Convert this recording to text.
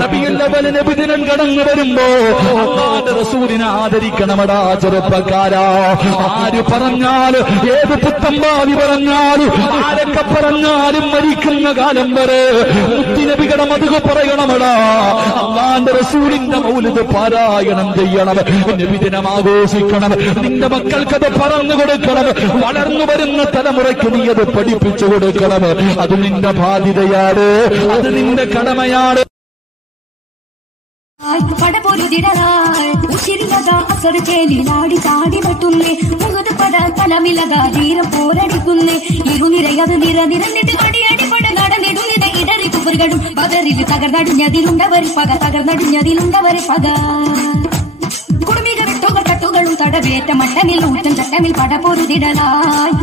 നബിദിനം കടന്നു വരുമ്പോ അല്ലാഹുവിന്റെ റസൂലിനെ ആദരിക്കണമടാ ചെറുപ്പക്കാരാ. ആര് പറഞ്ഞാലും ഏത് പുത്തമ്പാവി പറഞ്ഞാലും ആരൊക്കെ പറഞ്ഞാലും മരിക്കുന്ന കാലം വരെ മുത്തുനബിയുടെ മധു പറയണമടാ. അല്ലാഹുവിന്റെ റസൂലിന്റെ മൗലിദ് പാരായണം ചെയ്യണം, നബിദിനം ആഘോഷിക്കണം. നിന്റെ മക്കൾക്കത് പറഞ്ഞു കൊടുക്കണം. വളർന്നു വരുന്ന തലമുറയ്ക്ക് നീ അത് പഠിപ്പിച്ചു കൊടുക്കണം. അത് നിന്റെ ബാധ്യതയാണ്, അത് നിന്റെ കടമയാണ്. ാടി ചാടി വെട്ടുന്നേ മുഖത്ത് പട തലമിലക ധീരം പോരടിക്കുന്നേ ഇരുനിരയത് നിരന്നിട്ട് കടിയടിപട നടന്നിടുന്നിത ഇടറി കുപ്പറുകളും പകറിൽ തകർന്നടിഞ്ഞതിലുണ്ടവരെ പക തകർന്നടിഞ്ഞതിലുണ്ടവരെ പക കുടുംബിക വെട്ടുകൾ തട്ടുകളും തടവേറ്റ മട്ടമിൽ ഊറ്റം ചട്ടമിൽ പടപൊരുതിടലായി